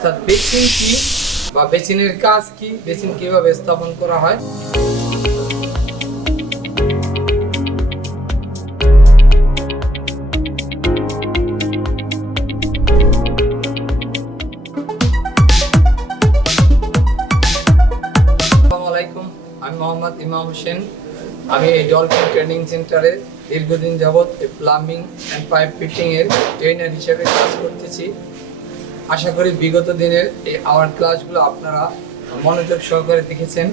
অর্থাৎ বেসিন কি বা বেসিনের কাজ কি, বেসিন কিভাবে স্থাপন করা হয়। আসসালামু আলাইকুম, আমি মোহাম্মদ ইমাম হোসেন। আমি এই ডলফিন ট্রেনিং সেন্টারে দীর্ঘদিন যাবৎ প্লাম্বিং অ্যান্ড পাইপ ফিটিং এর ট্রেনার হিসেবে কাজ করতেছি। আশা করি বিগত দিনের আমার ক্লাসগুলো আপনারা মনোযোগ সহকারে দেখেছেন।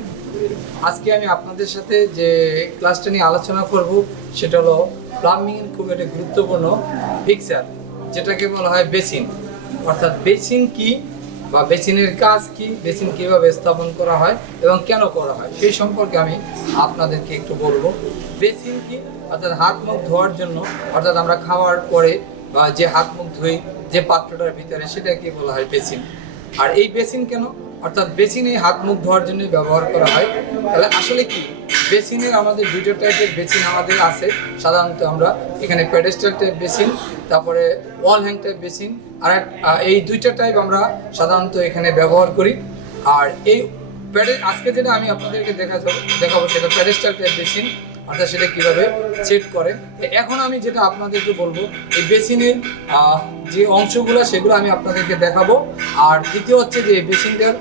আজকে আমি আপনাদের সাথে যে ক্লাসটা নিয়ে আলোচনা করব সেটা হলো প্লাম্বিংয়ের খুব একটা গুরুত্বপূর্ণ ফিক্সার, যেটাকে বলা হয় বেসিন। অর্থাৎ বেসিন কি বা বেসিনের কাজ কি, বেসিন কিভাবে স্থাপন করা হয় এবং কেন করা হয় সেই সম্পর্কে আমি আপনাদেরকে একটু বলবো। বেসিন কি অর্থাৎ হাত মুখ ধোয়ার জন্য, অর্থাৎ আমরা খাওয়ার পরে বা যে হাত মুখ ধুই যে পাত্রটার ভিতরে সেটাকে বলা হয় বেসিন। আর এই বেসিন কেন, অর্থাৎ বেসিনে হাত মুখ ধোয়ার জন্য ব্যবহার করা হয়। তাহলে আসলে কি বেসিনের আমাদের দুটো টাইপের বেসিন আমাদের আছে। সাধারণত আমরা এখানে প্যাডেস্টাল টাইপ বেসিন, তারপরে ওয়াল হ্যাং টাইপ বেসিন, আর এই দুইটা টাইপ আমরা সাধারণত এখানে ব্যবহার করি। আর এই আজকে যেটা আমি আপনাদেরকে দেখাবো সেটা প্যাডেস্টাল টাইপ বেসিন, অর্থাৎ সেটা কীভাবে সেট করে। এখন আমি যেটা আপনাদেরকে বলবো এই বেসিনের যে অংশগুলো সেগুলো আমি আপনাদেরকে দেখাবো। আর দ্বিতীয় হচ্ছে যে বেসিনটার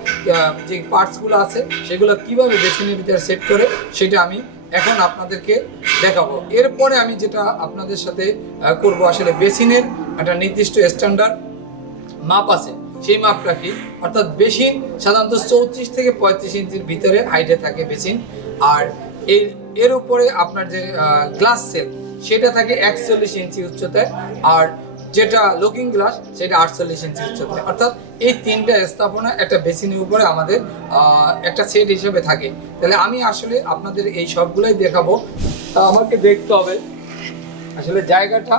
যে পার্টসগুলো আছে সেগুলো কীভাবে বেসিনের ভিতরে সেট করে সেটা আমি এখন আপনাদেরকে দেখাবো। এরপরে আমি যেটা আপনাদের সাথে করব, আসলে বেসিনের একটা নির্দিষ্ট স্ট্যান্ডার্ড মাপ আছে, সেই মাপটা কি, অর্থাৎ বেসিন সাধারণত 34 থেকে 35 ইঞ্চির ভিতরে হাইটে থাকে বেসিন। আর এর উপরে আপনার যে গ্লাস সেল সেটা থাকে 41 ইঞ্চি উচ্চতায়, আর যেটা লুকিং গ্লাস সেটা 48 ইঞ্চি উচ্চতায়। অর্থাৎ এই তিনটা স্থাপনা একটা বেসিনের উপরে আমাদের একটা সেট হিসেবে থাকে। তাহলে আমি আসলে আপনাদের এই সবগুলোই দেখাবো। তা আমাকে দেখতে হবে আসলে জায়গাটা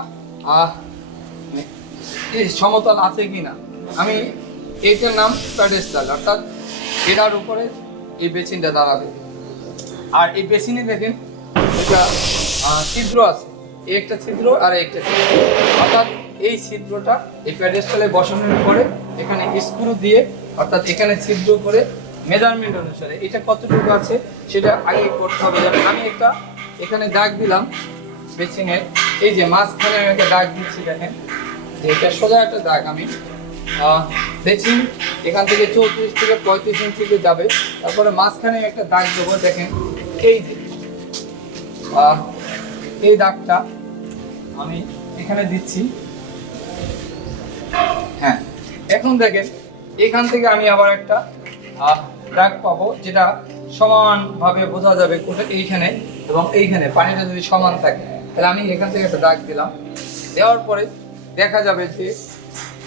সমতল আছে কি না। আমি এইটার নাম প্যাডেস্টাল, অর্থাৎ এটার উপরে এই বেসিনটা দাঁড়াবে। আর এই বেসিনে দেখেন এটা ছিদ্র আছে, একটা ছিদ্র আর একটা ছিদ্র, অর্থাৎ এই ছিদ্রটা এই প্যাডেস্টালে বসানোর পরে এখানে স্ক্রু দিয়ে, অর্থাৎ এখানে ছিদ্র করে মেজারমেন্ট অনুসারে এটা কতটুকু আছে সেটা আগে করতে হবে। যেমন আমি একটা এখানে দাগ দিলাম বেসিনের, এই যে মাঝখানে আমি একটা দাগ দিচ্ছি, দেখেন যে এটা সোজা একটা দাগ। আমি বেসিন এখান থেকে 34 থেকে 35 ইঞ্চিতে যাবে, তারপরে মাঝখানে একটা দাগ দেবো। দেখেন এই যে এই দাগটা আমি এখানে দিচ্ছি। হ্যাঁ, এখন দেখেন এখান থেকে আমি আবার একটা দাগ পাবো, যেটা সমানভাবে বোঝা যাবে কোথায় এইখানে এবং এইখানে পানিটা যদি সমান থাকে। তাহলে আমি এখান থেকে একটা দাগ দিলাম, দেওয়ার পরে দেখা যাবে যে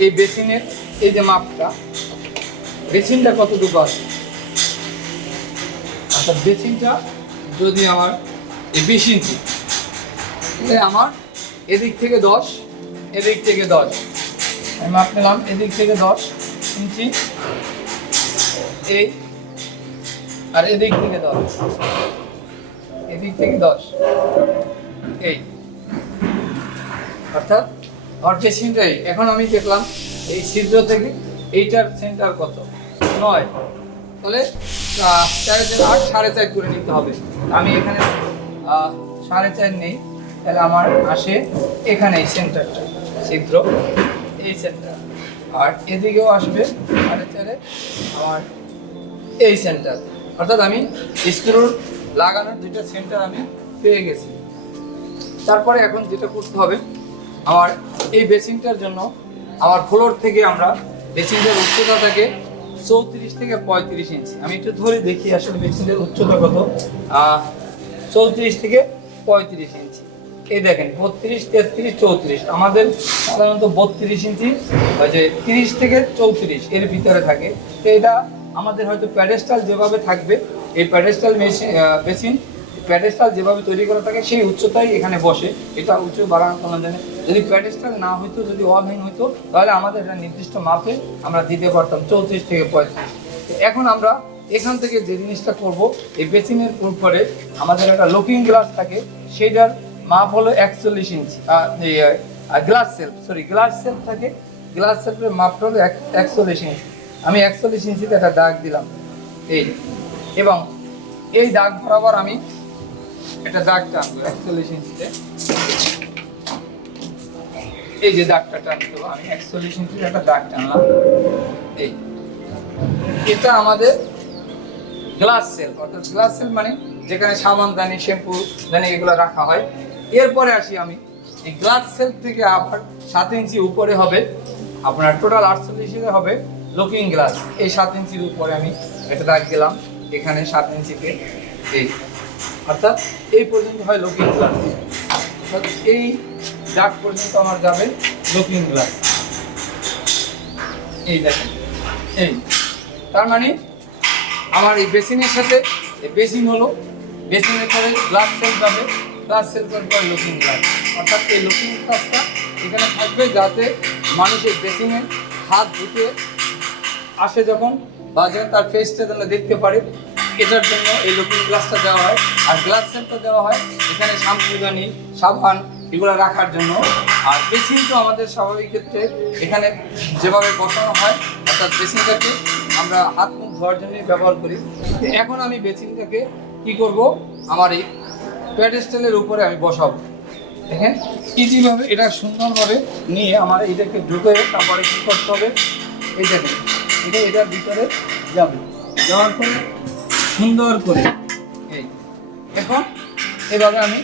এই বেসিনের এই যে মাপটা, বেসিনটা কতটুকু আছে। অর্থাৎ বেসিনটা যদি আমার এই 20 ইঞ্চি, তাহলে আমার এদিক থেকে 10, এদিক থেকে 10, আমি মাপ নিলাম এদিক থেকে 10 ইঞ্চি এই, আর এদিক থেকে 10, এদিক থেকে 10 এই, অর্থাৎ আমার বেসিনটাই। এখন আমি দেখলাম এই ছিদ্র থেকে এইটার সেন্টার কত, 9, তাহলে 4 8 4.5 করে নিতে হবে। আমি এখানে 4.5 নেই, তাহলে আমার আসে এখানে এই সেন্টারটা, ছিদ্র এই সেন্টার, আর এদিকেও আসবে 4.5 আমার এই সেন্টার। অর্থাৎ আমি স্ক্রুর লাগানোর দুইটা সেন্টার আমি পেয়ে গেছি। তারপরে এখন যেটা করতে হবে, আমার এই বেসিনটার জন্য আমার ফ্লোর থেকে আমরা বেসিনটার উচ্চতা থাকে 34 থেকে 35 ইঞ্চি। আমি একটু ধরে দেখি আসলে বেসিনটার উচ্চতা কত। 34 থেকে 35 ইঞ্চি। এই দেখেন 32, 33, 34, আমাদের সাধারণত 32 ইঞ্চি যে 30 থেকে 34 এর ভিতরে থাকে। তো এটা আমাদের হয়তো প্যাডেস্টাল যেভাবে থাকবে, এই প্যাডেস্টাল বেসিন প্যাডেস্টাল যেভাবে তৈরি করা থাকে সেই উচ্চতায় এখানে বসে। এটা উঁচু বাড়ানো কোনো জানে, যদি প্যাডেস্টাল না হইতো, যদি ওয়াল হ্যাং হইতো, তাহলে আমাদের একটা নির্দিষ্ট মাপে আমরা দিতে পারতাম 34 থেকে 35। এখন আমরা এখান থেকে যে জিনিসটা করব, এই বেসিনের উপরে আমাদের একটা লুকিং গ্লাস থাকে, সেইটার মাপ হলো 41 ইঞ্চি। গ্লাস সেলফ থাকে, গ্লাস সেলফের মাপটা হলো 41 ইঞ্চি। আমি 41 ইঞ্চিতে একটা দাগ দিলাম এই, এবং এই দাগ বরাবর আমি একটা দাগ টানবো 41 ইঞ্চিতে। এই যে দাগটা টানতে হবে, আমি 41 ইঞ্চিতে একটা দাগ টানলাম এই। এটা আমাদের গ্লাস সেল, অর্থাৎ গ্লাস সেল মানে যেখানে সাবান দানি, শ্যাম্পু দানি এগুলো রাখা হয়। এরপরে আসি আমি এই গ্লাস সেল থেকে আবার 7 ইঞ্চি উপরে হবে আপনার টোটাল 48 হবে লুকিং গ্লাস। এই 7 ইঞ্চির উপরে আমি এটা দাগ দিলাম এখানে 7 ইঞ্চিতে এই, অর্থাৎ এই পর্যন্ত হয় লুকিং গ্লাস। অর্থাৎ এই দাগ পর্যন্ত আমার যাবে লুকিং গ্লাস। এই দেখেন এই, তার মানে আমার এই বেসিনের সাথে এই বেসিন হলো, বেসিনের পরে গ্লাস সেল যাবে, গ্লাস সেল পরে লুকিং গ্লাস। অর্থাৎ এই লুকিং গ্লাসটা এখানে থাকবে যাতে মানুষের বেসিনে হাত ধুতে আসে যখন, বা যেন তার ফেসটা যেন দেখতে পারে, এটার জন্য এই লুকিং গ্লাসটা দেওয়া হয়। আর গ্লাস সেলটা দেওয়া হয় এখানে শ্যাম্পুদানি, সাবান এগুলো রাখার জন্য। আর বেসিন তো আমাদের স্বাভাবিক ক্ষেত্রে এখানে যেভাবে বসানো হয়, অর্থাৎ বেসিনটাকে আমরা হাত মুখ ধোয়ার জন্যই ব্যবহার করি। এখন আমি বেসিনটাকে কি করব, আমার এই প্যাডেস্টেলের উপরে আমি বসাবো। দেখেন ইজিভাবে এটা সুন্দরভাবে নিয়ে আমার এটাকে ঢুকে, তারপরে কী করতে হবে, এই দেখেন এটা এটার ভিতরে যাবে, যাওয়ার পরে সুন্দর করে এই, এখন এভাবে আমি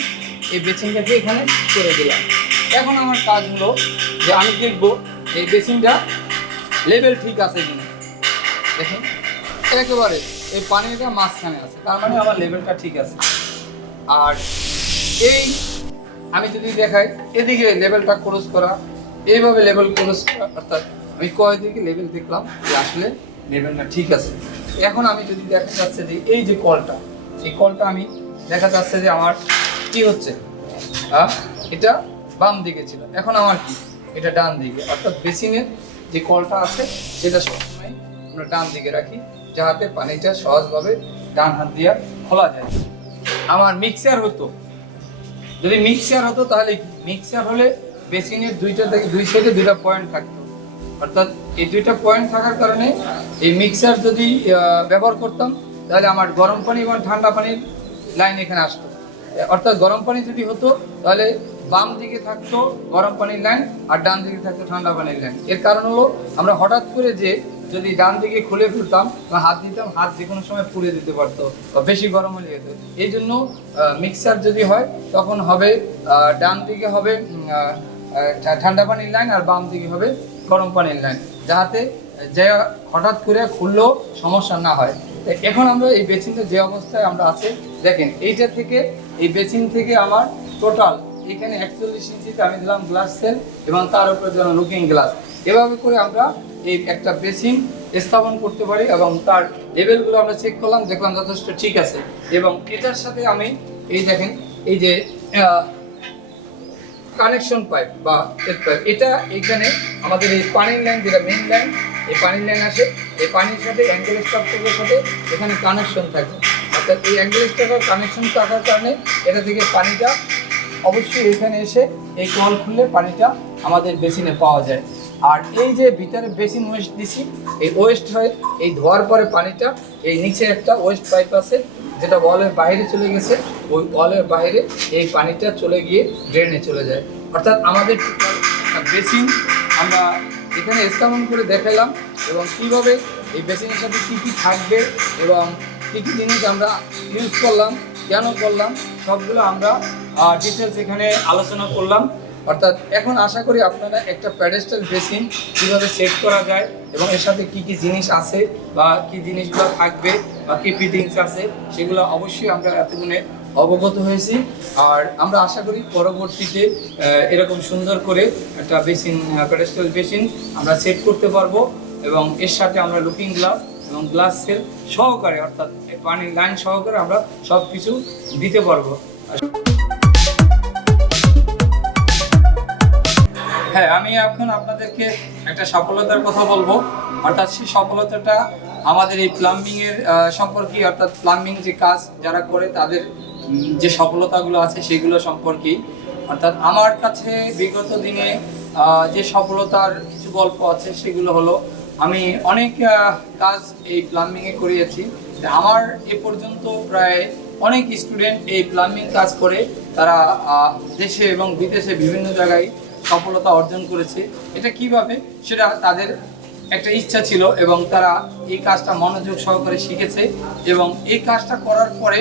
এই বেসিনটাকে এখানে করে দিলাম। এখন আমার কাজ হলো যে আমি দেখবো এই বেসিনটা লেভেল ঠিক আছে কিনা। দেখেন একেবারে এই পানিটা মাঝখানে আছে, তার মানে আমার লেভেলটা ঠিক আছে। আর এই আমি যদি দেখাই এদিকে লেভেলটা ক্রস করা, এইভাবে লেভেল ক্রস করা, অর্থাৎ আমি কয় দিকে লেভেল দেখলাম যে আসলে লেভেলটা ঠিক আছে। এখন আমি যদি দেখা যাচ্ছে যে এই যে কলটা, এই কলটা আমি দেখা যাচ্ছে যে আমার কি হচ্ছে, এটা বাম দিকে ছিল, এখন আমার কি এটা ডান দিকে। অর্থাৎ বেসিনের যে কলটা আছে সেটা সবসময় আমরা ডান দিকে রাখি, যাতে পানিটা সহজভাবে ডান হাত দিয়ে খোলা যায়। আমার মিক্সার হতো, যদি মিক্সার হতো তাহলে মিক্সার হলে বেসিনের দুই সাইডে দুইটা পয়েন্ট থাকতো। অর্থাৎ এই দুইটা পয়েন্ট থাকার কারণে এই মিক্সার যদি ব্যবহার করতাম তাহলে আমার গরম পানি এবং ঠান্ডা পানির লাইন এখানে আসতো। অর্থাৎ গরম পানি যদি হতো তাহলে বাম দিকে থাকতো গরম পানির লাইন আর ডান দিকে থাকতো ঠান্ডা পানির লাইন। এর কারণ হলো আমরা হঠাৎ করে যে যদি ডান দিকে খুলে ফেলতাম বা হাত দিতাম, হাত যে কোনো সময় পুড়ে দিতে পারতো বা বেশি গরম হয়ে যেত। এই জন্য মিক্সার যদি হয় তখন হবে ডান দিকে হবে ঠান্ডা পানির লাইন আর বাম দিকে হবে গরম পানির লাইন, যাতে যে হঠাৎ করে খুললেও সমস্যা না হয়। এখন আমরা এই বেসিনটা যে অবস্থায় আমরা আছে দেখেন, এইটা থেকে এই বেসিন থেকে আমার টোটাল এখানে 41 ইঞ্চিতে আমি দিলাম গ্লাস সেল এবং তার উপরে দিলাম লুকিং গ্লাস। এভাবে করে আমরা এই একটা বেসিন স্থাপন করতে পারি এবং তার লেভেলগুলো আমরা চেক করলাম, দেখলাম যথেষ্ট ঠিক আছে। এবং এটার সাথে আমি এই দেখেন এই যে কানেকশন পাইপ বা পাইপ, এটা এখানে আমাদের এই পানির লাইন যেটা মেইন লাইন, এই পানির লাইন আসে, এই পানির সাথে অ্যাঙ্গেল স্ট্রাকচারের সাথে এখানে কানেকশন থাকে। অর্থাৎ এই অ্যাঙ্গেল স্ট্রাকচার কানেকশন থাকার কারণে এটা থেকে পানিটা অবশ্যই এখানে এসে এই কল খুললে পানিটা আমাদের বেসিনে পাওয়া যায়। আর এই যে ভিতরে বেসিন ওয়েস্ট দিছি, এই ওয়েস্ট হয় এই ধোয়ার পরে পানিটা এই নিচে একটা ওয়েস্ট পাইপ আছে যেটা ওয়ালের বাইরে চলে গেছে, ওই ওয়ালের বাইরে এই পানিটা চলে গিয়ে ড্রেনে চলে যায়। অর্থাৎ আমাদের বেসিন আমরা এখানে স্থাপন করে দেখালাম এবং কীভাবে এই বেসিনের সাথে কী কী থাকবে এবং কী কী জিনিস আমরা ইউজ করলাম, কেন করলাম, সবগুলো আমরা ডিটেলস এখানে আলোচনা করলাম। অর্থাৎ এখন আশা করি আপনারা একটা প্যাডেস্টাল বেসিন কীভাবে সেট করা যায় এবং এর সাথে কী কী জিনিস আছে বা কী জিনিসগুলো থাকবে বা কী ফিটিংস আছে সেগুলো অবশ্যই আমরা এতগুণে অবগত হয়েছি। আর আমরা আশা করি পরবর্তীতে এরকম সুন্দর করে একটা বেসিন, প্যাডেস্টাল বেসিন আমরা সেট করতে পারবো এবং এর সাথে আমরা লুকিং গ্লাস এবং গ্লাস সেল সহকারে, অর্থাৎ পানির লাইন সহকারে আমরা সব কিছু দিতে পারবো। হ্যাঁ, আমি এখন আপনাদেরকে একটা সফলতার কথা বলবো। অর্থাৎ সেই সফলতাটা আমাদের এই প্লাম্বিংয়ের সম্পর্কে, অর্থাৎ প্লাম্বিং যে কাজ যারা করে তাদের যে সফলতাগুলো আছে সেগুলো সম্পর্কেই। অর্থাৎ আমার কাছে বিগত দিনে যে সফলতার কিছু গল্প আছে সেগুলো হলো, আমি অনেক কাজ এই প্লাম্বিংয়ে করিয়েছি। আমার এ পর্যন্ত প্রায় অনেক স্টুডেন্ট এই প্লাম্বিং কাজ করে তারা দেশে এবং বিদেশে বিভিন্ন জায়গায় সফলতা অর্জন করেছে। এটা কিভাবে, সেটা তাদের একটা ইচ্ছা ছিল এবং তারা এই কাজটা মনোযোগ সহকারে শিখেছে এবং এই কাজটা করার পরে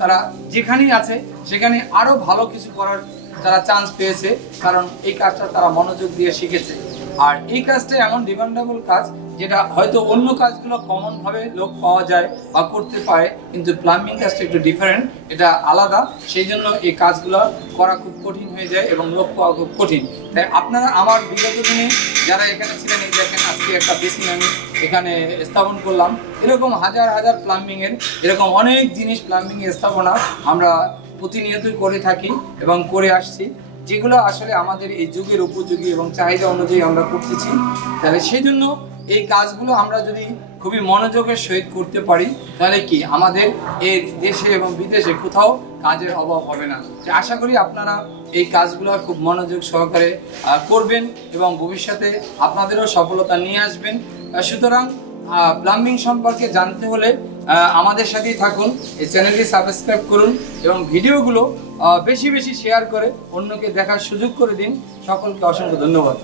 তারা যেখানেই আছে সেখানে আরও ভালো কিছু করার তারা চান্স পেয়েছে, কারণ এই কাজটা তারা মনোযোগ দিয়ে শিখেছে। আর এই কাজটা এমন ডিমান্ডেবল কাজ যেটা হয়তো অন্য কাজগুলো কমনভাবে লোক পাওয়া যায় বা করতে পারে, কিন্তু প্লাম্বিং কাজটা একটু ডিফারেন্ট, এটা আলাদা। সেই জন্য এই কাজগুলো করা খুব কঠিন হয়ে যায় এবং লোক পাওয়া খুব কঠিন। তাই আপনারা আমার বিগত দিনে যারা এখানে ছিলেন, এই দেখেন আজকে একটা বেসিন আমি এখানে স্থাপন করলাম। এরকম হাজার হাজার প্লাম্বিংয়ের এরকম অনেক জিনিস প্লাম্বিংয়ের স্থাপনা আমরা প্রতিনিয়তই করে থাকি এবং করে আসছি, যেগুলো আসলে আমাদের এই যুগের উপযোগী এবং চাহিদা অনুযায়ী আমরা করতেছি। তাহলে সেই জন্য এই কাজগুলো আমরা যদি খুবই মনোযোগের সহিত করতে পারি, তাহলে কি আমাদের এই দেশে এবং বিদেশে কোথাও কাজের অভাব হবে না। যে আশা করি আপনারা এই কাজগুলো খুব মনোযোগ সহকারে করবেন এবং ভবিষ্যতে আপনাদেরও সফলতা নিয়ে আসবেন। সুতরাং প্লাম্বিং সম্পর্কে জানতে হলে আমাদের সাথেই থাকুন, এই চ্যানেলটি সাবস্ক্রাইব করুন এবং ভিডিওগুলো বেশি বেশি শেয়ার করে অন্যকে দেখার সুযোগ করে দিন। সকলকে অসংখ্য ধন্যবাদ।